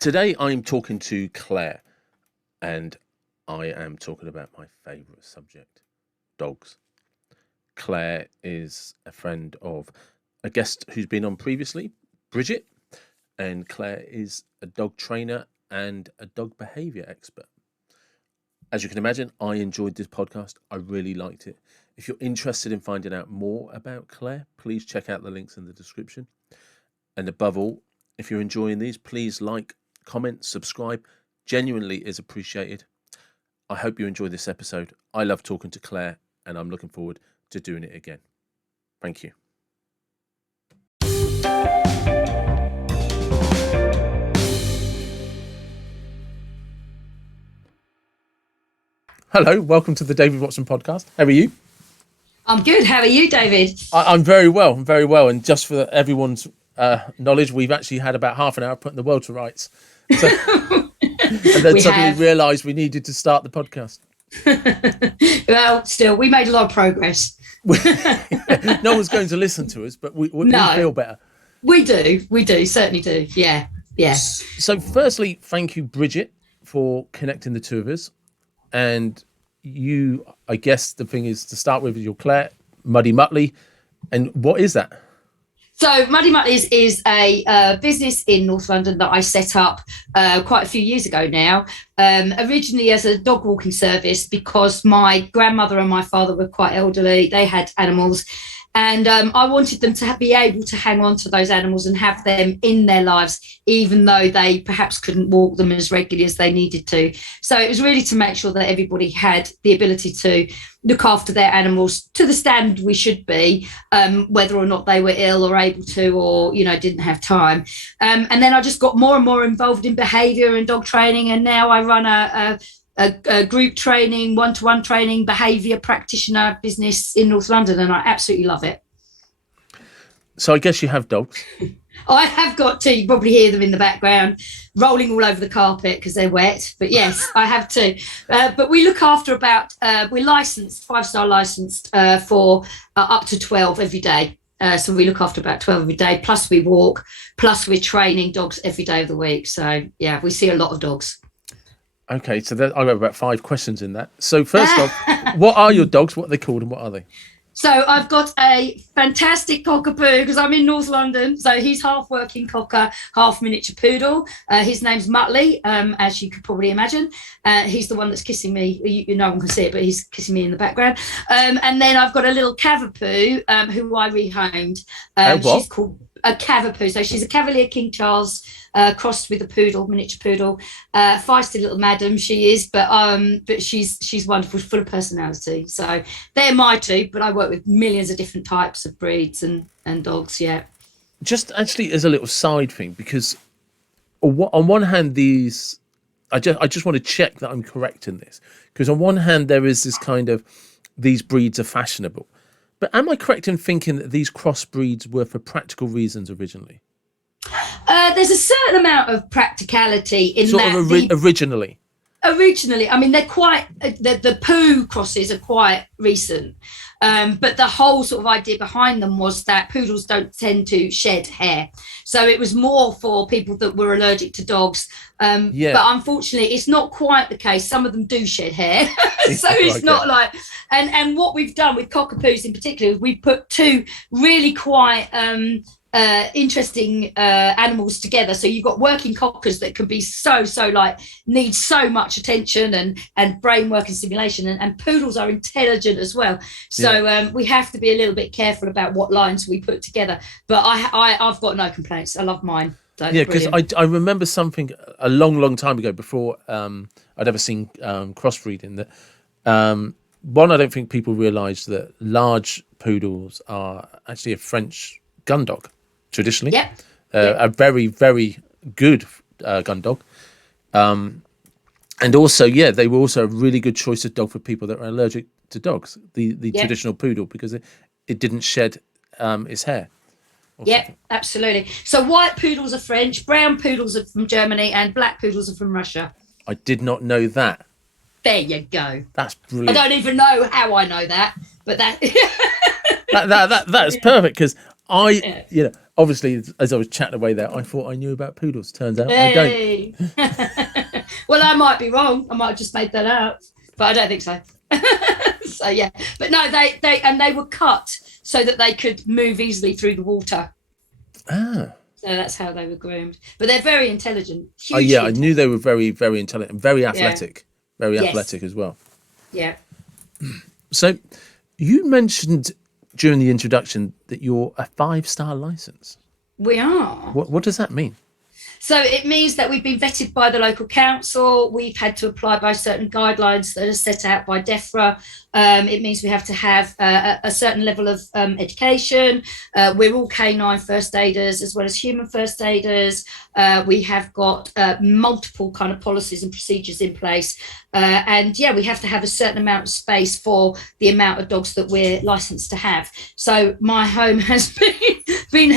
Today I'm talking to Claire, and I am talking about my favourite subject, dogs. Claire is a friend of a guest who's been on previously, Bridget, and Claire is a dog trainer and a dog behaviour expert. As you can imagine, I enjoyed this podcast. I really liked it. If you're interested in finding out more about Claire, please check out the links in the description. And above all, if you're enjoying these, please like, comment, subscribe. Genuinely is appreciated. I hope you enjoy this episode. I love talking to Claire, and I'm looking forward to doing it again. Thank you. Hello, welcome to the David Watson podcast. How are you? I'm good. How are you, David? I'm very well. I'm very well. And just for everyone's knowledge, we've actually had about half an hour putting the world to rights. So, and then suddenly realised we needed to start the podcast. Well, still, we made a lot of progress. No one's going to listen to us, but we feel better. We do, certainly do. Yeah. So firstly, thank you, Bridget, for connecting the two of us. And you, I guess the thing is to start with your Claire, Muddy Muttley. And what is that? So Muddy Muttley is a business in North London that I set up quite a few years ago now, originally as a dog walking service because my grandmother and my father were quite elderly. They had animals. And I wanted them to be able to hang on to those animals and have them in their lives, even though they perhaps couldn't walk them as regularly as they needed to. So it was really to make sure that everybody had the ability to look after their animals to the standard we should be, whether or not they were ill or able to, or, didn't have time. And then I just got more and more involved in behaviour and dog training. And now I run a group training, one-to-one training, behaviour practitioner business in North London, and I absolutely love it. So I guess you have dogs. I have got two. You probably hear them in the background, rolling all over the carpet because they're wet. But yes, I have two. But we look after we're licensed, 5-star licensed for up to 12 every day. So we look after about 12 every day, plus we walk, plus we're training dogs every day of the week. So yeah, we see a lot of dogs. Okay, so I've got about 5 questions in that. So first off, what are your dogs? What are they called and what are they? So I've got a fantastic cockapoo because I'm in North London. So he's half working cocker, half miniature poodle. His name's Muttley, as you could probably imagine. He's the one that's kissing me. No one can see it, but he's kissing me in the background. And then I've got a little cavapoo who I rehomed. She's called a cavapoo. So she's a Cavalier King Charles crossed with a poodle, miniature poodle. Feisty little madam she is, but she's wonderful, full of personality. So they're my two, but I work with millions of different types of breeds and dogs. Yeah. Just actually as a little side thing, because on one hand, I just want to check that I'm correct in this, because on one hand there is this kind of these breeds are fashionable. But am I correct in thinking that these crossbreeds were for practical reasons originally? There's a certain amount of practicality in originally. Originally, I mean, they're quite the poo crosses are quite recent, but the whole sort of idea behind them was that poodles don't tend to shed hair, so it was more for people that were allergic to dogs. But unfortunately, it's not quite the case. Some of them do shed hair, so it's not like. And what we've done with cockapoos in particular, is we've put two really quite interesting animals together. So you've got working cockers that can be so like need so much attention and brain work and stimulation, and poodles are intelligent as well. So we have to be a little bit careful about what lines we put together. But I've got no complaints. I love mine. So yeah, because I remember something a long time ago before I'd ever seen crossbreeding that one, I don't think people realise that large poodles are actually a French gun dog. Traditionally, a very, very good gun dog, and also, they were also a really good choice of dog for people that are allergic to dogs. The traditional poodle, because it didn't shed its hair. Yeah, absolutely. So white poodles are French, brown poodles are from Germany, and black poodles are from Russia. I did not know that. There you go. That's brilliant. I don't even know how I know that, but that that is perfect because obviously, as I was chatting away there, I thought I knew about poodles. Turns out I don't. Hey. Well, I might be wrong. I might have just made that up, but I don't think so. So yeah, but no, they were cut so that they could move easily through the water. Ah. So that's how they were groomed. But they're very intelligent. Oh yeah, I knew they were very, very intelligent and very athletic. Yeah. Very Yes. athletic as well. Yeah. So you mentioned during the introduction that you're a 5-star license. We are. What does that mean? So it means that we've been vetted by the local council. We've had to apply by certain guidelines that are set out by DEFRA. It means we have to have a certain level of education. We're all canine first aiders as well as human first aiders. We have got multiple kind of policies and procedures in place. And yeah, we have to have a certain amount of space for the amount of dogs that we're licensed to have. So my home has been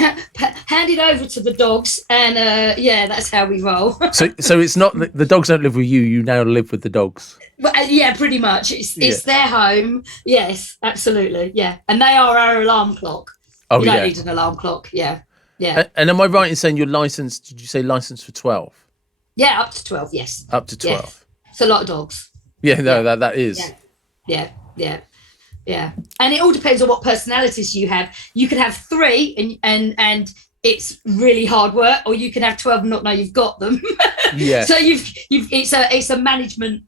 handed over to the dogs, and yeah, that's how we roll. So it's not the dogs don't live with you. You now live with the dogs. Well, yeah, pretty much. It's their home. Yes, absolutely. Yeah, and they are our alarm clock. Oh, you don't yeah. need an alarm clock. Yeah, yeah. And am I right in saying you're licensed? Did you say licensed for 12? Yeah, up to 12. Yes. Up to 12. Yes. It's a lot of dogs. Yeah, no, that is. Yeah. And it all depends on what personalities you have. You can have 3 and it's really hard work, or you can have 12 and not know you've got them. Yeah. So it's a management.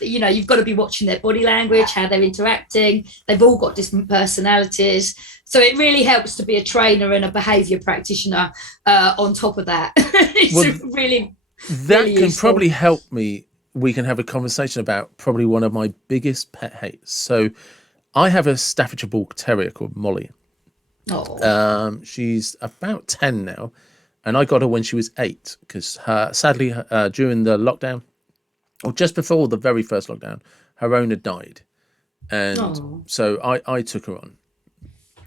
You've got to be watching their body language, how they're interacting. They've all got different personalities. So it really helps to be a trainer and a behaviour practitioner on top of that. It's really That can useful. probably help me. We can have a conversation about probably one of my biggest pet hates. So I have a Staffordshire Bull Terrier called Molly. Oh. She's about 10 now, and I got her when she was 8 because sadly during the lockdown, or just before the very first lockdown, her owner died, and so I took her on,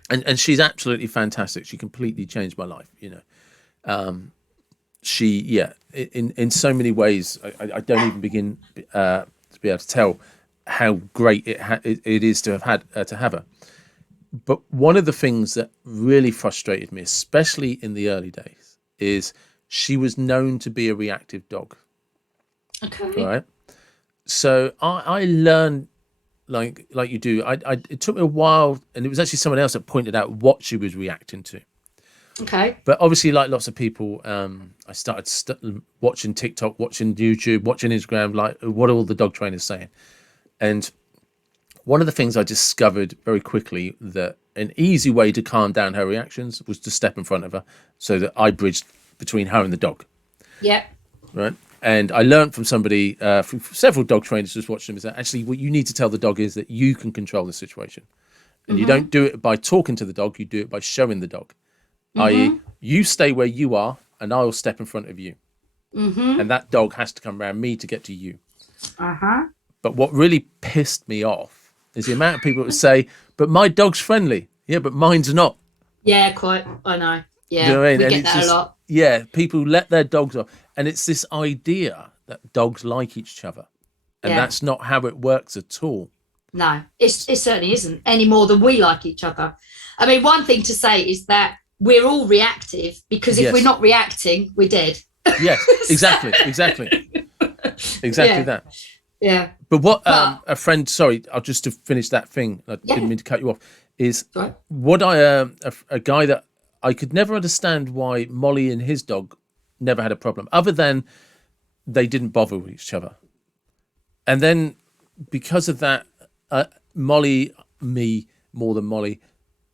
and she's absolutely fantastic. She completely changed my life, in so many ways I don't even begin to be able to tell how great it is to have her. But one of the things that really frustrated me, especially in the early days, is she was known to be a reactive dog. Okay. Right. So I learned like you do. It took me a while, and it was actually someone else that pointed out what she was reacting to. Okay. But obviously, like lots of people, I started watching TikTok, watching YouTube, watching Instagram, like what are all the dog trainers saying? And one of the things I discovered very quickly, that an easy way to calm down her reactions was to step in front of her so that I bridged between her and the dog. Yeah. Right. And I learned from somebody, from several dog trainers just watching them, is that actually what you need to tell the dog is that you can control the situation. And you don't do it by talking to the dog, you do it by showing the dog. I.e., you stay where you are and I'll step in front of you. And that dog has to come around me to get to you. But what really pissed me off is the amount of people that would say, but my dog's friendly. Yeah, but mine's not. Yeah, quite. I know. Yeah, You know what I mean? we And get it's that a lot. Yeah, people let their dogs off. And it's this idea that dogs like each other. And that's not how it works at all. No, it certainly isn't any more than we like each other. I mean, one thing to say is that we're all reactive, because if we're not reacting, we're dead. Yes, exactly. That. Yeah. But what a friend, sorry, I'll just to finish that thing, I didn't mean to cut you off, is what a guy that I could never understand why Molly and his dog never had a problem, other than they didn't bother with each other. And then because of that, Molly, me more than Molly,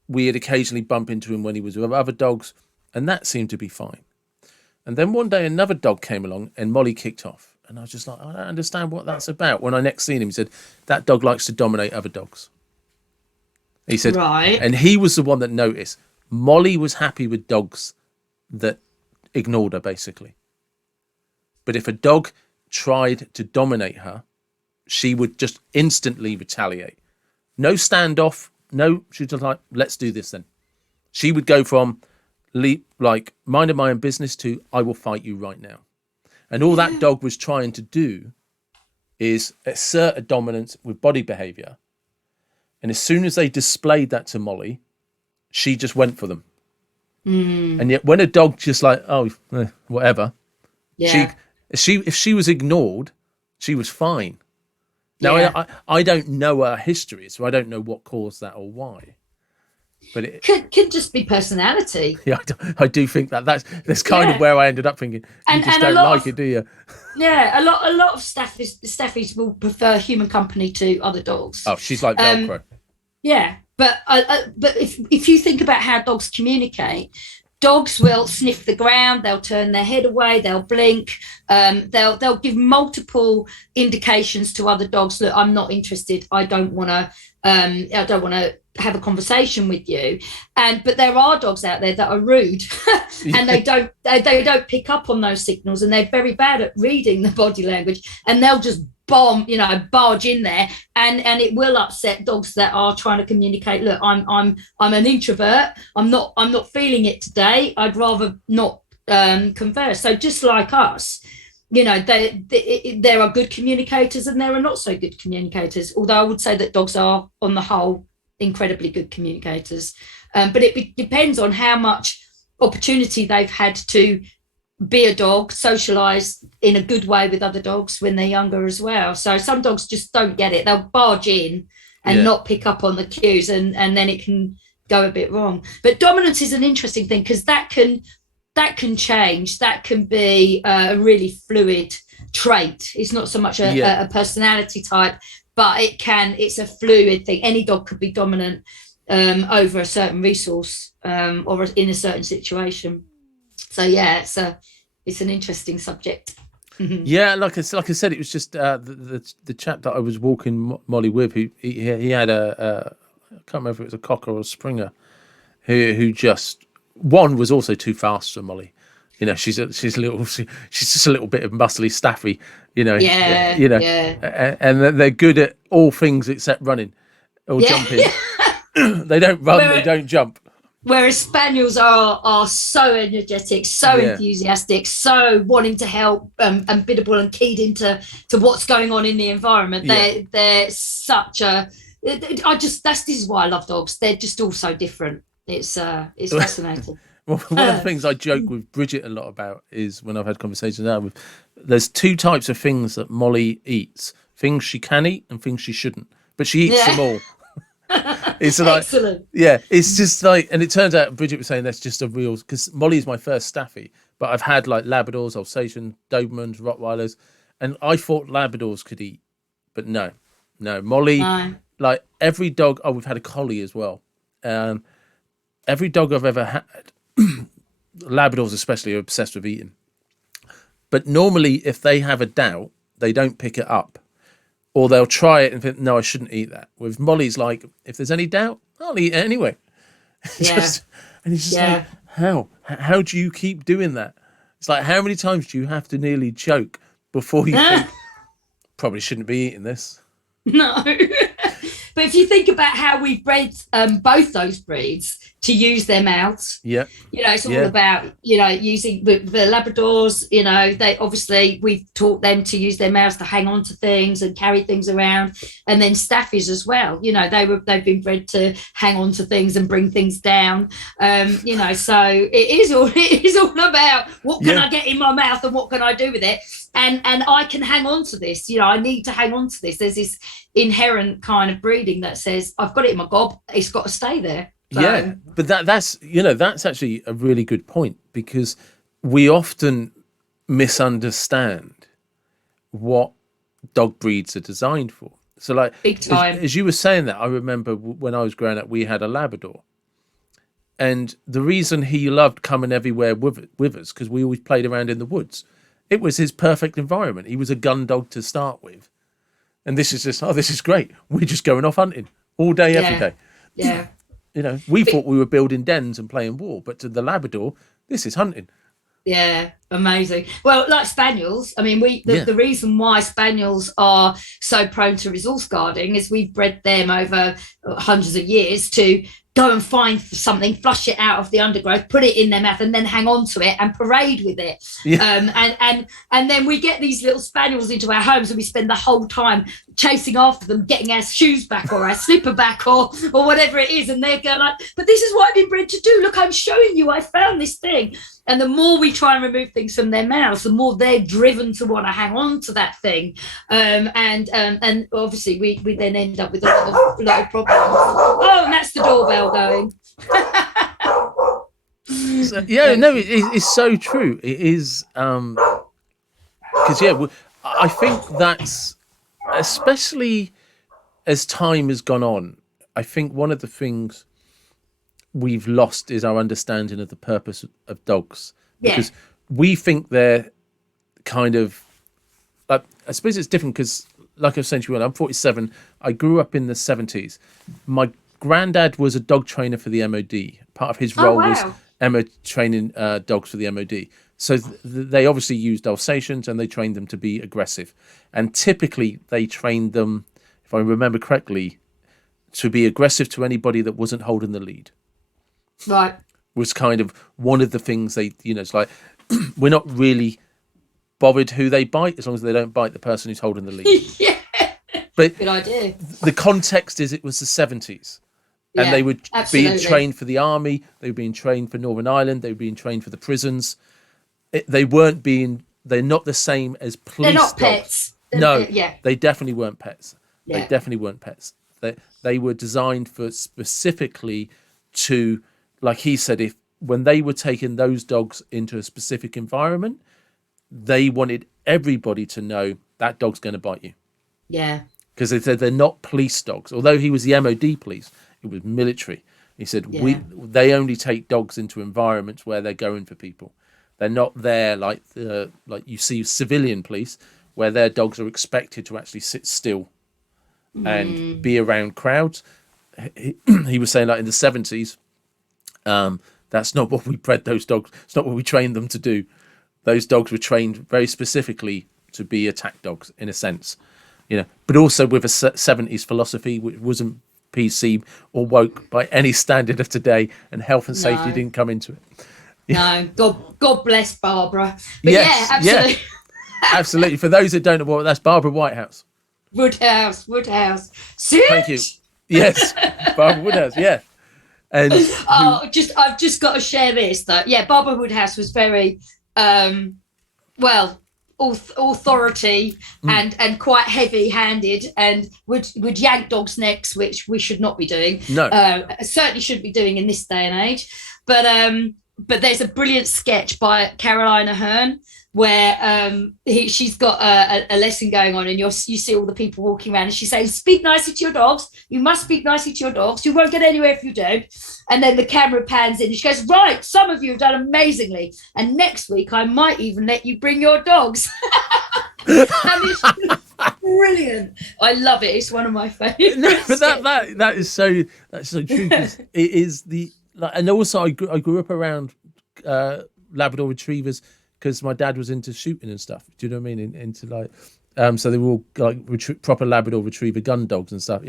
we'd occasionally bump into him when he was with other dogs, and that seemed to be fine. And then one day another dog came along and Molly kicked off. And I was just like, I don't understand what that's about. When I next seen him, he said, that dog likes to dominate other dogs. He said, right. And he was the one that noticed. Molly was happy with dogs that ignored her, basically. But if a dog tried to dominate her, she would just instantly retaliate. No standoff. No, she was like, let's do this then. She would go from minding my own business to, I will fight you right now. And all that dog was trying to do is assert a dominance with body behaviour. And as soon as they displayed that to Molly, she just went for them. And yet when a dog just like, oh, whatever, Yeah. if she was ignored, she was fine. Now, Yeah. I don't know her history, so I don't know what caused that or why. But it Could just be personality. yeah, I do think that's kind of Yeah. where I ended up thinking. You just And a don't lot like of it, do you? a lot of staffies will prefer human company to other dogs. Oh, she's like Velcro. Yeah, but if you think about how dogs communicate, dogs will sniff the ground, they'll turn their head away, they'll blink, they'll give multiple indications to other dogs. Look, I'm not interested. I don't want to have a conversation with you. But there are dogs out there that are rude, and they don't pick up on those signals, and they're very bad at reading the body language, and they'll just barge in there, and it will upset dogs that are trying to communicate. Look, I'm an introvert. I'm not feeling it today. I'd rather not converse. So just like us, there are good communicators and there are not so good communicators. Although I would say that dogs are, on the whole, incredibly good communicators. But it depends on how much opportunity they've had to be a dog, socialize in a good way with other dogs when they're younger as well. So some dogs just don't get it. They'll barge in and not pick up on the cues, and then it can go a bit wrong. But dominance is an interesting thing, because that can change. That can be a really fluid trait. It's not so much a personality type, but it's a fluid thing. Any dog could be dominant over a certain resource or in a certain situation. So yeah, it's an interesting subject. Yeah, like I said, it was just the chap that I was walking Molly with, who he had I can't remember if it was a cocker or a springer, who just one was also too fast for Molly. She's just a little bit of muscly staffy, and they're good at all things except running or jumping. They don't run, they don't jump. Whereas Spaniels are so energetic, so enthusiastic, so wanting to help, and biddable and keyed into what's going on in the environment. They're such a. This is why I love dogs. They're just all so different. It's fascinating. Well, one of the things I joke with Bridget a lot about is when I've had conversations now with, there's two types of things that Molly eats: things she can eat and things she shouldn't. But she eats them all. It's like, excellent. Yeah, it's just like, and it turns out Bridget was saying that's just a real, because Molly is my first staffy, but I've had like Labradors, Alsatians, Dobermans, Rottweilers, and I thought Labradors could eat, but no, Molly, like every dog. Oh, we've had a collie as well. Every dog I've ever had, Labradors especially, are obsessed with eating. But normally, if they have a doubt, they don't pick it up. Or they'll try it and think, no, I shouldn't eat that. With Molly's like, if there's any doubt, I'll eat it anyway. Yeah. And he's just like, how? How do you keep doing that? It's like, how many times do you have to nearly choke before you think, probably shouldn't be eating this? No. But if you think about how we've bred both those breeds to use their mouths, it's all about, using the Labradors, they obviously, we've taught them to use their mouths to hang on to things and carry things around. And then staffies as well, they've been bred to hang on to things and bring things down. So it is all about what can I get in my mouth and what can I do with it? And I can hang on to this, I need to hang on to this. There's this inherent kind of breeding that says, I've got it in my gob, it's got to stay there. So. Yeah, but that's actually a really good point, because we often misunderstand what dog breeds are designed for. So like, big time. As you were saying that, I remember when I was growing up, we had a Labrador. And the reason he loved coming everywhere with us, because we always played around in the woods. It was his perfect environment. He was a gun dog to start with. And this is just, this is great. We're just going off hunting all day, every day. Yeah. We thought we were building dens and playing war, but to the Labrador, this is hunting. Yeah, amazing. Well, like Spaniels, I mean, the reason why Spaniels are so prone to resource guarding is we've bred them over hundreds of years to go and find something, flush it out of the undergrowth, put it in their mouth, and then hang on to it and parade with it. And then we get these little spaniels into our homes, and we spend the whole time chasing after them, getting our shoes back or our slipper back or whatever it is. And they're going like, but this is what I've been bred to do. Look, I'm showing you, I found this thing. And the more we try and remove things from their mouths, the more they're driven to want to hang on to that thing. And obviously we then end up with a lot of problems. Oh, and that's the doorbell going. So, it's so true. It is, because I think that's, especially as time has gone on, I think one of the things we've lost is our understanding of the purpose of dogs, because we think they're kind of like, I suppose it's different because, like I was saying to you, I'm 47. I grew up in the 70s. My granddad was a dog trainer for the MOD. Part of his role was training dogs for the MOD. So they obviously used Alsatians, and they trained them to be aggressive. And typically they trained them, if I remember correctly, to be aggressive to anybody that wasn't holding the lead. Right. Was kind of one of the things they, it's like, we're not really bothered who they bite as long as they don't bite the person who's holding the lead. Yeah. But good idea. The context is it was the 70s. And they were being trained for the army. They were being trained for Northern Ireland. They were being trained for the prisons. They're not the same as police They're not dogs. pets. No, they definitely weren't pets. Yeah. They definitely weren't pets. They were designed for specifically to, like he said, when they were taking those dogs into a specific environment, they wanted everybody to know that dog's going to bite you. Yeah. Because they said they're not police dogs. Although he was the MOD police, it was military. He said they only take dogs into environments where they're going for people. They're not there like you see civilian police, where their dogs are expected to actually sit still and be around crowds. He was saying, like, in the 70s, that's not what we bred those dogs. It's not what we trained them to do. Those dogs were trained very specifically to be attack dogs, in a sense, but also with a 70s philosophy, which wasn't PC or woke by any standard of today, and health and safety didn't come into it. No, God bless Barbara. But absolutely. Yeah, absolutely. For those that don't know, that's Barbara Whitehouse. Woodhouse. Thank you. Yes, Barbara Woodhouse. Yeah. And I've just got to share this though. Yeah, Barbara Woodhouse was very authority and quite heavy-handed, and would yank dogs' necks, which we should not be doing. No, certainly shouldn't be doing in this day and age. But there's a brilliant sketch by Carolina Hearn where she's got a lesson going on, and you see all the people walking around, and she's saying, speak nicely to your dogs. You must speak nicely to your dogs. You won't get anywhere if you don't. And then the camera pans in, and she goes, right, some of you have done amazingly. And next week, I might even let you bring your dogs. And it's brilliant. I love it. It's one of my favourites. No, but that's so true. It is and also I grew up around Labrador Retrievers, because my dad was into shooting and stuff. Do you know what I mean? Into like, so they were all like proper Labrador Retriever gun dogs and stuff.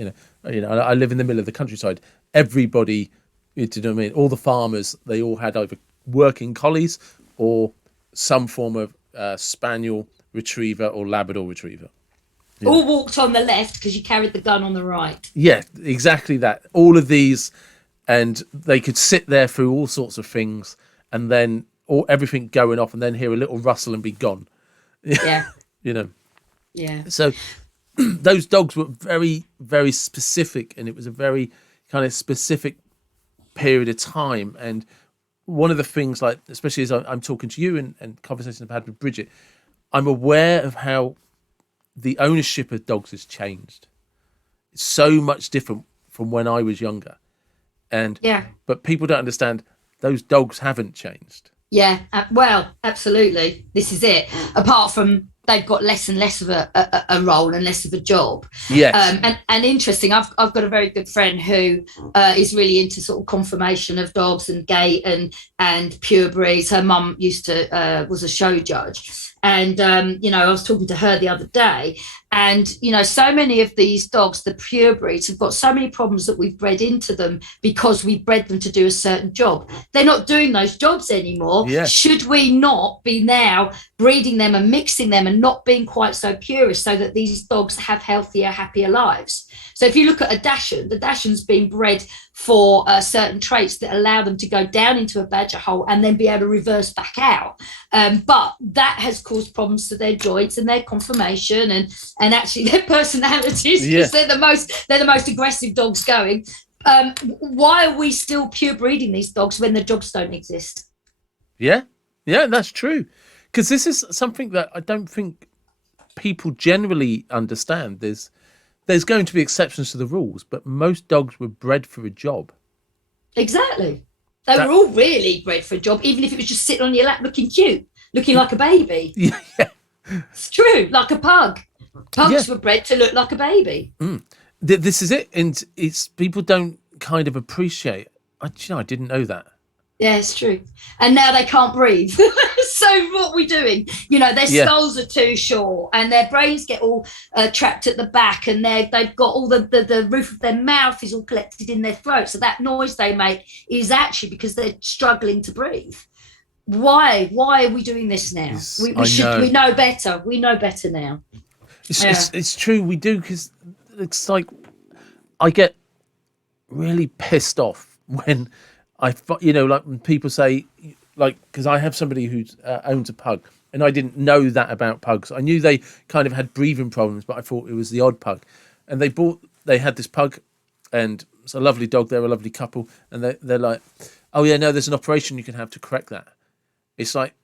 I live in the middle of the countryside. Everybody, do you know what I mean? All the farmers, they all had either working collies or some form of Spaniel Retriever or Labrador Retriever. Yeah. All walked on the left because you carried the gun on the right. Yeah, exactly that. All of these, and they could sit there through all sorts of things, and then everything going off, and then hear a little rustle and be gone. Yeah. Yeah. So those dogs were very, very specific, and it was a very kind of specific period of time. And one of the things, like, especially as I'm talking to you and conversations I've had with Bridget, I'm aware of how the ownership of dogs has changed. It's so much different from when I was younger. But people don't understand, those dogs haven't changed. Yeah, well, absolutely. This is it. Apart from they've got less and less of a role and less of a job. Yes. And interesting, I've got a very good friend who is really into sort of conformation of dogs and gait and pure breeds. Her mum was a show judge. And, I was talking to her the other day, and, so many of these dogs, the pure breeds, have got so many problems that we've bred into them because we bred them to do a certain job. They're not doing those jobs anymore. Yeah. Should we not be now breeding them and mixing them and not being quite so purist so that these dogs have healthier, happier lives? So if you look at a Dachshund, the Dachshund's been bred for certain traits that allow them to go down into a badger hole and then be able to reverse back out. But that has caused problems to their joints and their conformation and actually their personalities, because they're the most aggressive dogs going. Why are we still pure breeding these dogs when the jobs don't exist? Yeah, that's true. Because this is something that I don't think people generally understand. There's going to be exceptions to the rules, but most dogs were bred for a job. Exactly. They were all really bred for a job, even if it was just sitting on your lap looking cute, looking like a baby. Yeah. It's true, like a pug. Pugs were bred to look like a baby. This is it. And it's people don't kind of appreciate. I didn't know that. Yeah, it's true. And now they can't breathe. So what are we doing? Their skulls are too short and their brains get all trapped at the back, and they've got all the roof of their mouth is all collected in their throat. So that noise they make is actually because they're struggling to breathe. Why are we doing this now? We know better. We know better now. It's true. We do, because it's like I get really pissed off when like when people say, like, because I have somebody who owns a pug, and I didn't know that about pugs. I knew they kind of had breathing problems, but I thought it was the odd pug. And they had this pug, and it's a lovely dog. They're a lovely couple, and they're like, oh yeah, no, there's an operation you can have to correct that. It's like,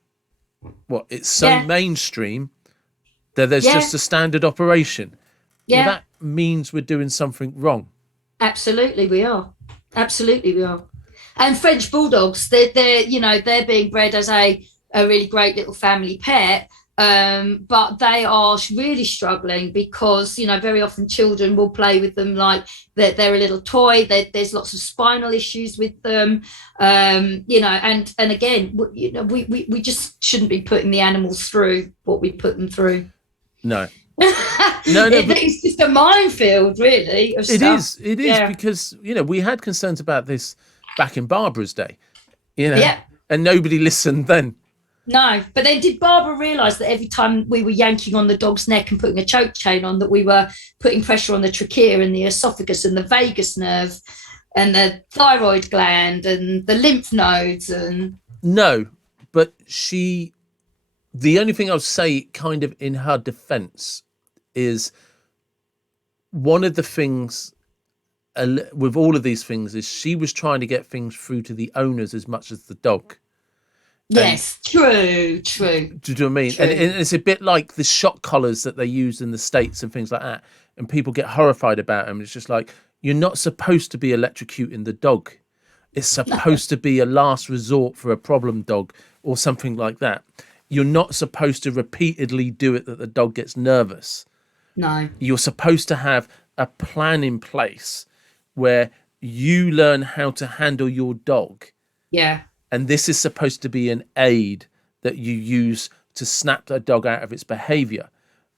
what? It's so mainstream that there's just a standard operation. Yeah, well, that means we're doing something wrong. Absolutely, we are. And French bulldogs, they're being bred as a really great little family pet, but they are really struggling because very often children will play with them like they're a little toy. There's lots of spinal issues with them, and again, we just shouldn't be putting the animals through what we put them through. No. It's just a minefield, really. It is because we had concerns about this back in Barbara's day, and nobody listened then. No, but then did Barbara realise that every time we were yanking on the dog's neck and putting a choke chain on, that we were putting pressure on the trachea and the esophagus and the vagus nerve and the thyroid gland and the lymph nodes? And no, but the only thing I'll say kind of in her defence is one of the things with all of these things is she was trying to get things through to the owners as much as the dog. Yes, true. Do you know what I mean? And it's a bit like the shock collars that they use in the States and things like that. And people get horrified about them. It's just like, you're not supposed to be electrocuting the dog. It's supposed to be a last resort for a problem dog or something like that. You're not supposed to repeatedly do it that the dog gets nervous. No. You're supposed to have a plan in place where you learn how to handle your dog. Yeah. And this is supposed to be an aid that you use to snap that dog out of its behaviour.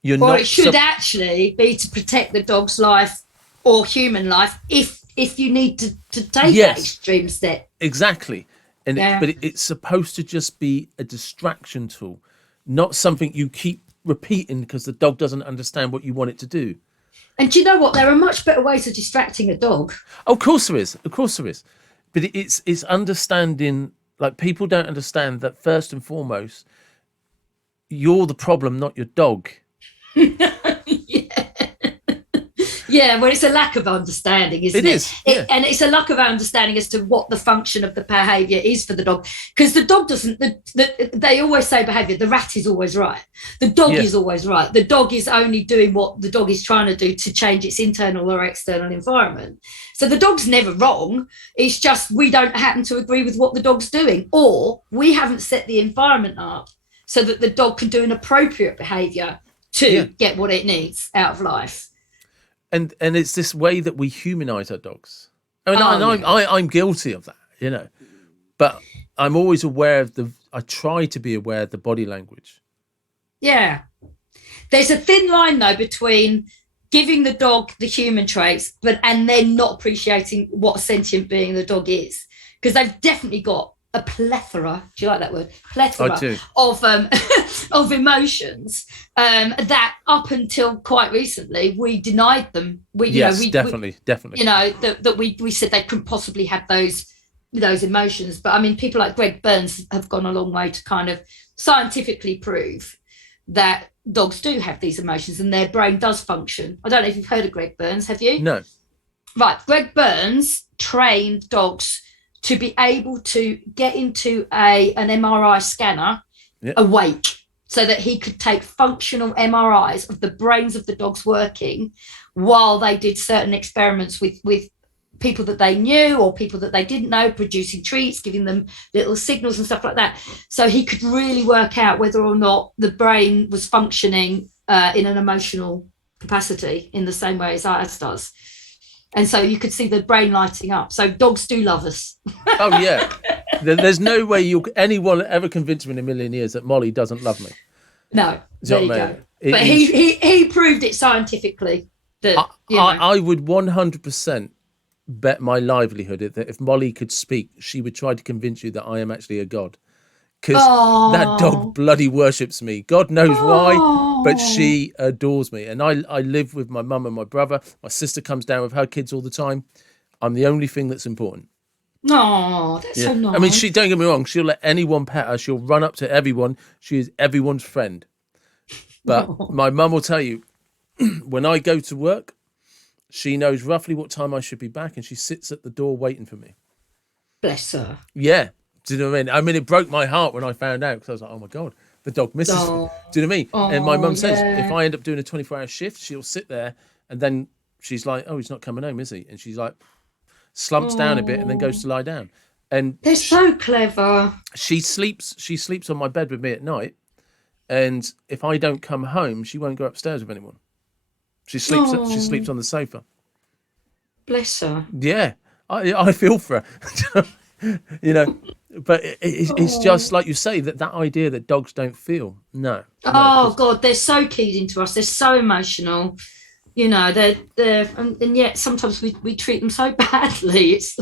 It should actually be to protect the dog's life or human life if you need to take that extreme step. Exactly. But it's supposed to just be a distraction tool, not something you keep repeating because the dog doesn't understand what you want it to do. And do you know what? There are much better ways of distracting a dog. Oh, of course there is. But it's understanding, like, people don't understand that first and foremost, you're the problem, not your dog. Yeah, well, it's a lack of understanding, isn't it? It is. Yeah. And it's a lack of understanding as to what the function of the behaviour is for the dog. Because the dog doesn't, they always say behaviour, the rat is always right. The dog is always right. The dog is only doing what the dog is trying to do to change its internal or external environment. So the dog's never wrong. It's just we don't happen to agree with what the dog's doing, or we haven't set the environment up so that the dog can do an appropriate behaviour to Yeah. get what it needs out of life. And it's this way that we humanize our dogs. I mean, Oh, I'm guilty of that, you know, but I'm always aware of I try to be aware of the body language. Yeah. There's a thin line, though, between giving the dog the human traits, and then not appreciating what a sentient being the dog is. Because they've definitely got a plethora, do you like that word? Plethora I do. of of emotions that up until quite recently we denied them. Definitely. You know, that we said they couldn't possibly have those emotions. But I mean, people like Greg Burns have gone a long way to kind of scientifically prove that dogs do have these emotions and their brain does function. I don't know if you've heard of Greg Burns, have you? No. Right. Greg Burns trained dogs to be able to get into an MRI scanner awake, so that he could take functional MRIs of the brains of the dogs working while they did certain experiments with people that they knew or people that they didn't know, producing treats, giving them little signals and stuff like that. So he could really work out whether or not the brain was functioning in an emotional capacity in the same way as ours does. And so you could see the brain lighting up. So dogs do love us. Oh, yeah. There's no way anyone ever convince me in a million years that Molly doesn't love me. No, there you go. But is, he proved it scientifically. That I would 100% bet my livelihood that if Molly could speak, she would try to convince you that I am actually a god. Because that dog bloody worships me. God knows why, but she adores me. And I live with my mum and my brother. My sister comes down with her kids all the time. I'm the only thing that's important. Oh, that's so nice. I mean, don't get me wrong. She'll let anyone pet her. She'll run up to everyone. She is everyone's friend. But my mum will tell you, when I go to work, she knows roughly what time I should be back, and she sits at the door waiting for me. Bless her. Yeah. Do you know what I mean? I mean, it broke my heart when I found out, because I was like, oh, my God, the dog misses me. Do you know what I mean? And my mum says, if I end up doing a 24-hour shift, she'll sit there, and then she's like, oh, he's not coming home, is he? And she's like, slumps down a bit and then goes to lie down. And they're so clever. She sleeps on my bed with me at night, and if I don't come home, she won't go upstairs with anyone. She sleeps on the sofa. Bless her. Yeah, I feel for her. You know, but it's just like you say, that idea that dogs don't feel. No. God, they're so keyed into us. They're so emotional. You know, they're and yet sometimes we treat them so badly. It's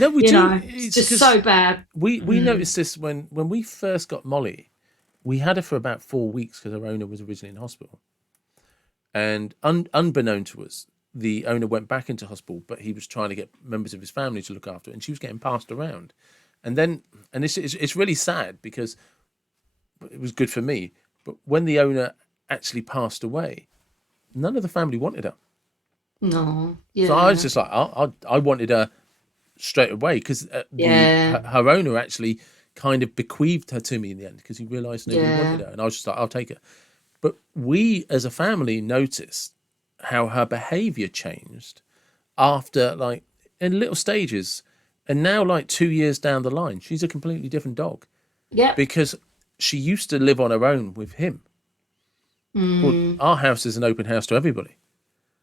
we do. It's just so bad. We noticed this when we first got Molly. We had her for about 4 weeks because her owner was originally in hospital, and unbeknown to us, the owner went back into hospital, but he was trying to get members of his family to look after her, and she was getting passed around. And it's really sad, because it was good for me, but when the owner actually passed away, none of the family wanted her. No. Yeah. So I was just like, I wanted her straight away, because her owner actually kind of bequeathed her to me in the end, because he realised nobody wanted her, and I was just like, I'll take her. But we as a family noticed how her behaviour changed after, like, in little stages, and now, like, 2 years down the line, she's a completely different dog. Yeah. Because she used to live on her own with him. Well, our house is an open house to everybody.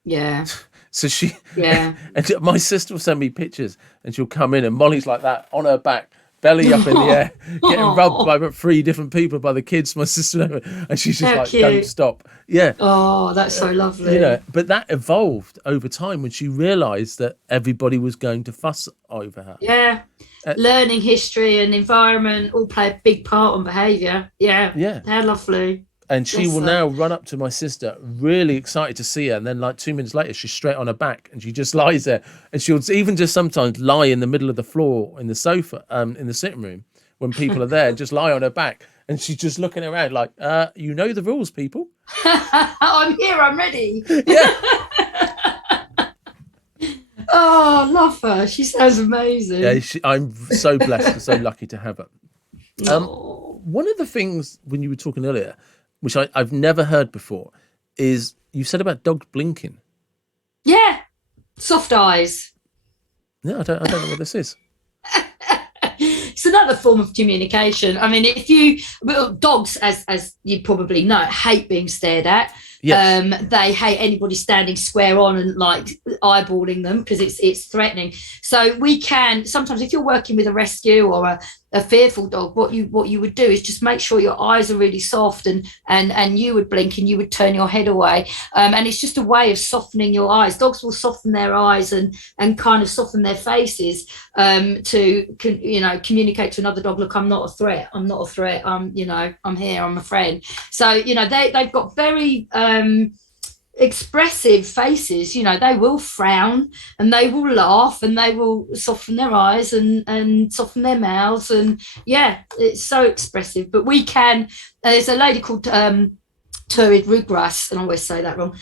Yeah. So and my sister will send me pictures, and she'll come in, and Molly's like that on her back, belly up in the air, getting rubbed by 3 different people, by the kids, my sister, and she's just like, cute. Don't stop. Yeah. Oh, that's so lovely. You know, but that evolved over time when she realised that everybody was going to fuss over her. Yeah. Learning history and environment all play a big part on behaviour. Yeah. Yeah. They're lovely. And she will now run up to my sister, really excited to see her. And then, like, 2 minutes later, she's straight on her back, and she just lies there. And she'll even just sometimes lie in the middle of the floor in the sofa, in the sitting room, when people are there, just lie on her back. And she's just looking around like, you know the rules, people. I'm here, I'm ready. Yeah. Oh, I love her. She sounds amazing. Yeah, I'm so blessed and so lucky to have her. One of the things, when you were talking earlier, which I've never heard before, is you said about dogs blinking. Yeah, soft eyes. No, I don't know what this is. It's another form of communication. I mean, dogs, as you probably know, hate being stared at. Yes. They hate anybody standing square on and like eyeballing them, because it's threatening. So we can sometimes, if you're working with a rescue or a fearful dog, what you would do is just make sure your eyes are really soft, and you would blink and you would turn your head away, and it's just a way of softening your eyes. Dogs will soften their eyes and kind of soften their faces to communicate to another dog, look, I'm not a threat, I'm here, I'm a friend. So they've got very expressive faces. They will frown and they will laugh and they will soften their eyes and soften their mouths, and it's so expressive. But we can, there's a lady called Turid Rugras, and I always say that wrong,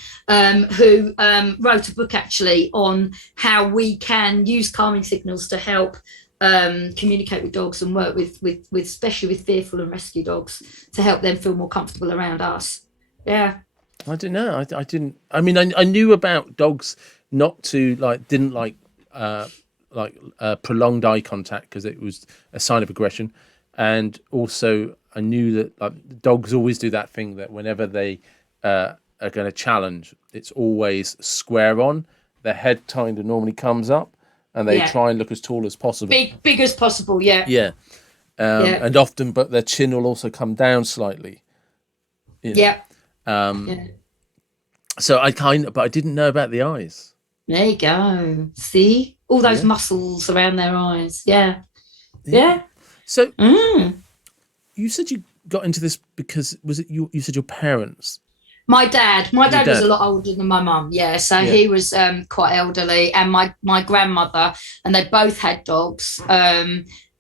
who wrote a book actually on how we can use calming signals to help communicate with dogs and work with especially with fearful and rescue dogs, to help them feel more comfortable around us. I don't know. I didn't. I mean, I knew about dogs not to didn't like prolonged eye contact, because it was a sign of aggression, and also I knew that dogs always do that thing that whenever they are going to challenge, it's always square on. Their head kind of normally comes up, and they try and look as tall as possible, big as possible. Yeah. And often, but their chin will also come down slightly. So but I didn't know about the eyes. There you go. See all those muscles around their eyes. Yeah. So you said you got into this because, was it you said your parents? My dad was a lot older than my mum. He was quite elderly, and my grandmother, and they both had dogs.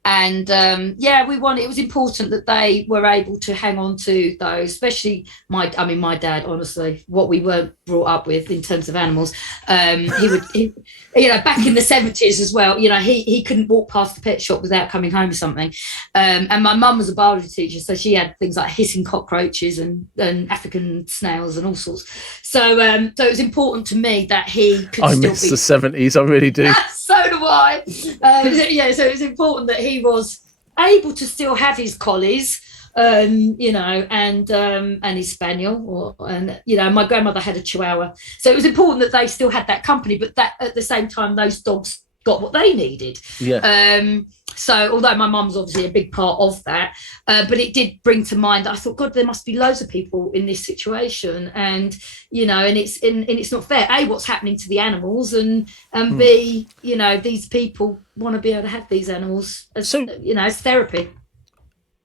It was important that they were able to hang on to those, especially my dad, honestly, what we weren't brought up with in terms of animals. He back in the 70s as well, he couldn't walk past the pet shop without coming home with something. And my mum was a biology teacher, so she had things like hissing cockroaches and African snails and all sorts. So it was important to me that he could I miss the 70s, I really do. So do I. So it was important that he was able to still have his collies, and his spaniel, my grandmother had a chihuahua. So it was important that they still had that company, but that at the same time, those dogs got what they needed. So although my mum's obviously a big part of that, but it did bring to mind that I thought, God, there must be loads of people in this situation, and it's not fair. A, what's happening to the animals, and B, these people want to be able to have these animals as as therapy.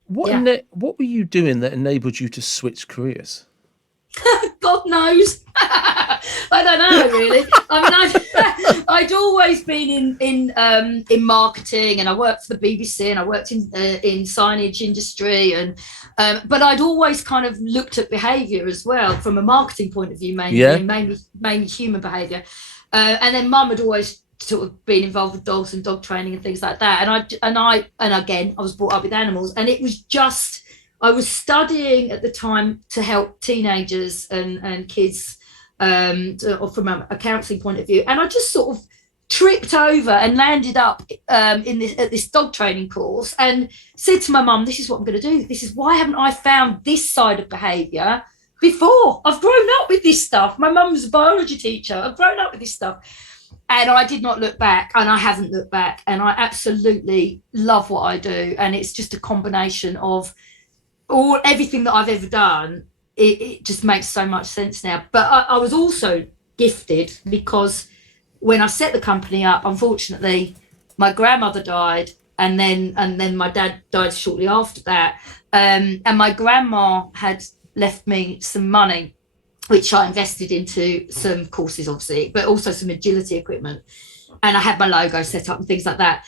What were you doing that enabled you to switch careers? God knows. I don't know, really. I mean, I'd always been in marketing, and I worked for the BBC, and I worked in signage industry, and but I'd always kind of looked at behaviour as well from a marketing point of view, mainly human behaviour, and then Mum had always sort of been involved with dogs and dog training and things like that, and again I was brought up with animals, and it was just, I was studying at the time to help teenagers and kids from a counselling point of view, and I just sort of tripped over and landed up at this dog training course, and said to my mum, this is what I'm going to do. This is, why haven't I found this side of behaviour before? I've grown up with this stuff. My mum's a biology teacher. I've grown up with this stuff. And I did not look back, and I haven't looked back, and I absolutely love what I do. And it's just a combination of everything that I've ever done. It just makes so much sense now. But I was also gifted, because when I set the company up, unfortunately, my grandmother died, and then my dad died shortly after that. And my grandma had left me some money, which I invested into some courses, obviously, but also some agility equipment. And I had my logo set up and things like that.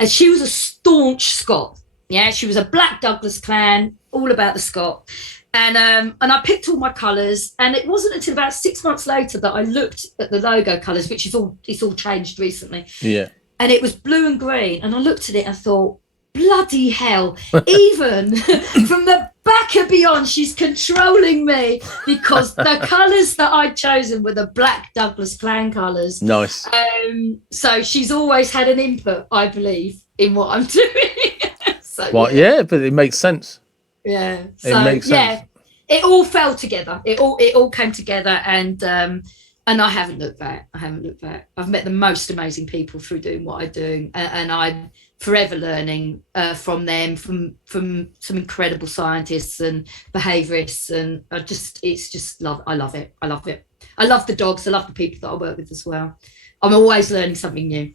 And she was a staunch Scot. Yeah, she was a Black Douglas clan, all about the Scot. And I picked all my colours. And it wasn't until about 6 months later that I looked at the logo colours, which it's all changed recently. Yeah. And it was blue and green. And I looked at it and thought, bloody hell, even from the back and beyond, she's controlling me, because the colours that I'd chosen were the Black Douglas clan colours. Nice. So she's always had an input, I believe, in what I'm doing. So Well, yeah, but it makes sense. yeah. It So makes sense. yeah, it all fell together. It all came together, and I haven't looked back. I haven't looked back. I've met the most amazing people through doing what I do, and I'm forever learning from them, from some incredible scientists and behaviourists, and it's just love. I love it. I love it. I love the dogs. I love the people that I work with as well. I'm always learning something new.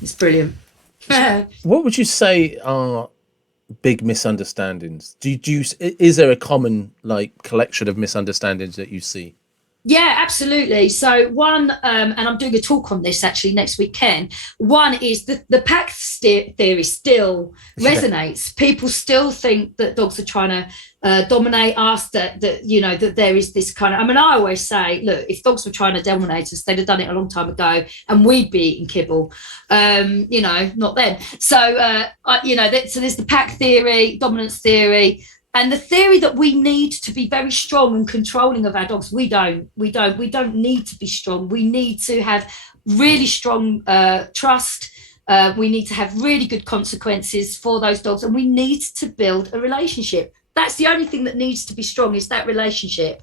It's brilliant. What would you say are big misunderstandings? Is there a common like collection of misunderstandings that you see? Yeah, absolutely. So one, and I'm doing a talk on this actually next weekend. One is the pack theory still resonates. People still think that dogs are trying to dominate us. That there is this kind of. I mean, I always say, look, if dogs were trying to dominate us, they'd have done it a long time ago, and we'd be eating kibble. Not then. So so there's the pack theory, dominance theory. And the theory that we need to be very strong and controlling of our dogs, we don't need to be strong. We need to have really strong trust. We need to have really good consequences for those dogs, and we need to build a relationship. That's the only thing that needs to be strong, is that relationship,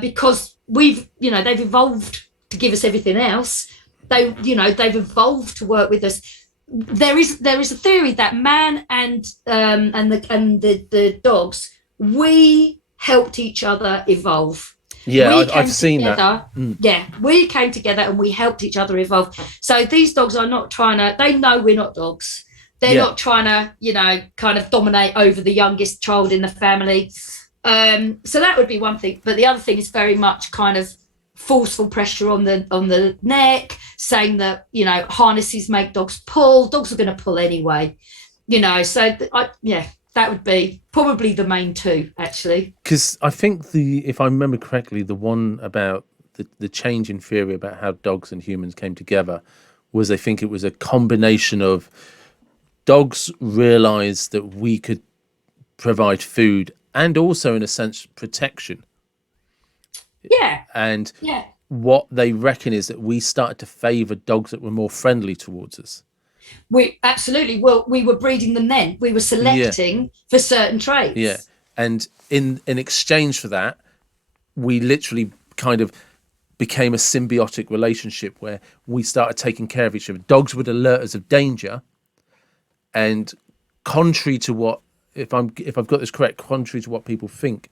because they've evolved to give us everything else. They've evolved to work with us. There is a theory that man and the dogs, we helped each other evolve. Yeah, I've seen that. Yeah, we came together and we helped each other evolve. So these dogs are not trying to. They know we're not dogs. They're not trying to, kind of dominate over the youngest child in the family. So that would be one thing. But the other thing is very much kind of forceful pressure on the neck, saying that harnesses make dogs pull. Dogs are going to pull anyway, so that would be probably the main two, actually. Because I think if I remember correctly, the one about the change in theory about how dogs and humans came together was, I think it was a combination of dogs realized that we could provide food and also, in a sense, protection. Yeah. And what they reckon is that we started to favour dogs that were more friendly towards us. We absolutely. Well, we were breeding them then. We were selecting for certain traits. Yeah. And in exchange for that, we literally kind of became a symbiotic relationship where we started taking care of each other. Dogs would alert us of danger. And contrary to what, if I've got this correct, contrary to what people think,